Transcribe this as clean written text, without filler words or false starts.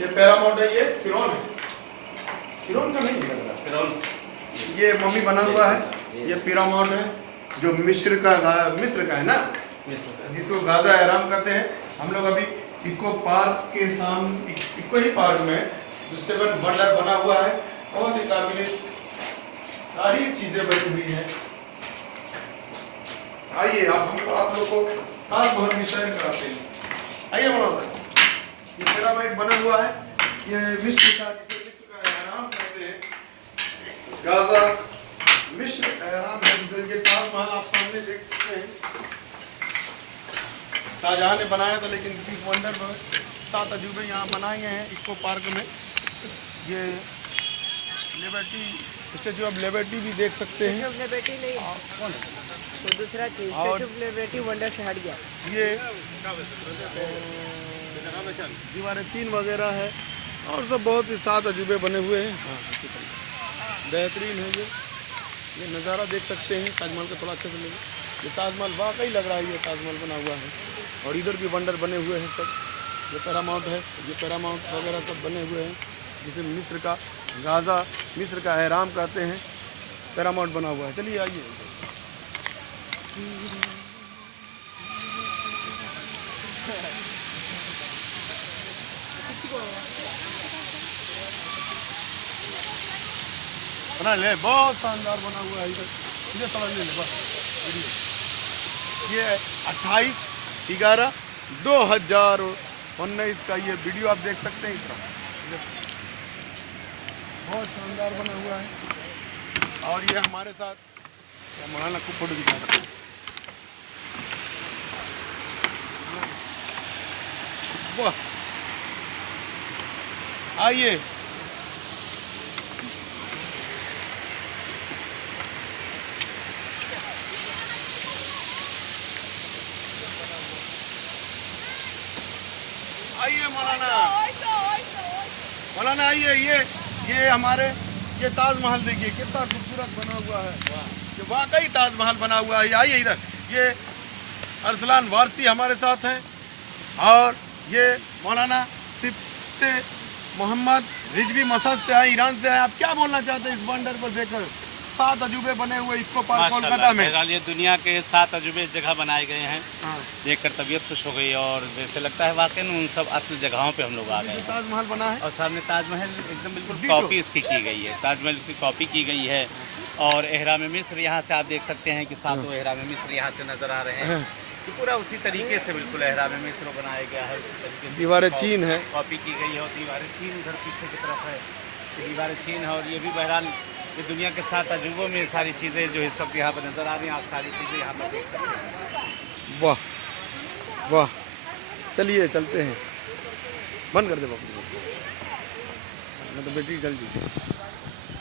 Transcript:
ये पैरामाउंट है, ये फिरौन है। फिरौन का नहीं लग रहा, फिरौन ये मम्मी बना हुआ है। ये पैरामाउंट है जो मिस्र का है ना, जिसको गाजा एहराम कहते हैं। हम लोग अभी इको पार्क के सामने, इको ही पार्क में जो 7 वंडर बना हुआ है, बहुत ही काबिल तारीफ चीजें बनी हुई है। आइए आप लोग को ताजमहल की सैर कराते हैं। आइए बना सर, ये पिरामिड बना हुआ है, ये मिस्र का, जिसे मिस्र का एहराम कहते हैं। गाजा मिस्र एहराम है, जिसे ये ताजमहल आप सामने देख सकते हैं। शाहजहां ने बनाया था, लेकिन वंडर 7 अजूबे यहाँ बनाए गए हैं इको पार्क में। ये लिबर्टी, स्टैचू ऑफ लिबर्टी भी देख सकते हैं। लिबर्टी नहीं, कौन है? तो दूसरा चीज स्टैचू ऑफ लिबर्टी वंडर से हट गया। ये दीवारें चीन वगैरह है, और सब बहुत ही 7 अजूबे बने हुए हैं। हाँ, बेहतरीन है। ये नज़ारा देख सकते हैं ताजमहल का, थोड़ा अच्छा से लेंगे। ये ताजमहल वाकई लग रहा है, ये ताजमहल बना हुआ है। और इधर भी वंडर बने हुए हैं सब। ये पैरामाउंट है, ये पैरामाउंट वगैरह सब बने हुए हैं, जिसे मिस्र का गाजा, मिस्र का एहराम कहते हैं। पैरामाउंट बना हुआ है। चलिए आइए। बना ले, बहुत शानदार बना हुआ है। इधर थोड़ा ले ले बस। ये 28/11/2019 का ये वीडियो आप देख सकते हैं। इतना बहुत शानदार बना हुआ है। और ये हमारे साथ मौलाना को फोटो दिखा सकते हैं। वाह, आइए। आइए मौलाना, मौलाना आइए। ये हमारे, ये ताजमहल देखिए कितना खूबसूरत बना हुआ है। ये वाकई ताजमहल बना हुआ है। आइए इधर, ये अरसलान वारसी हमारे साथ हैं, और ये मौलाना सिफ्ते मोहम्मद रिजवी मसद से आए, ईरान से आए। आप क्या बोलना चाहते हैं इस वंडर पर देखकर? 7 अजूबे बने हुए इको पार्क कोलकाता में। ये दुनिया के 7 अजूबे जगह बनाए गए हैं। हाँ। देखकर तबीयत खुश हो गई, और जैसे लगता है वाकई में उन सब असली जगहों पे हम लोग आ गए हैं। ताजमहल बना है, और सामने ताजमहल एकदम बिल्कुल कॉपी इसकी की गई है। ताजमहल की कॉपी की गई है। और एहराम मिस्र यहाँ से आप देख सकते हैं कि 7 एहराम मिस्र यहाँ से नज़र आ रहे हैं। तो पूरा उसी तरीके से बिल्कुल एहराम मिस्र बनाया गया है। उसी तरीके से दीवारें चीन है, कॉपी की गई है। और दीवारें चीन उधर पीछे की तरफ है, दीवारें चीन है। और ये भी बहरहाल ये दुनिया के 7 अजूबों में सारी चीज़ें जो इस वक्त यहाँ पर नज़र आ रही हैं, आप सारी चीज़ें यहाँ पर देख सकते हैं। वाह वाह। चलिए चलते हैं, बंद कर दे बाबू, मैं तो बैटरी जल्दी।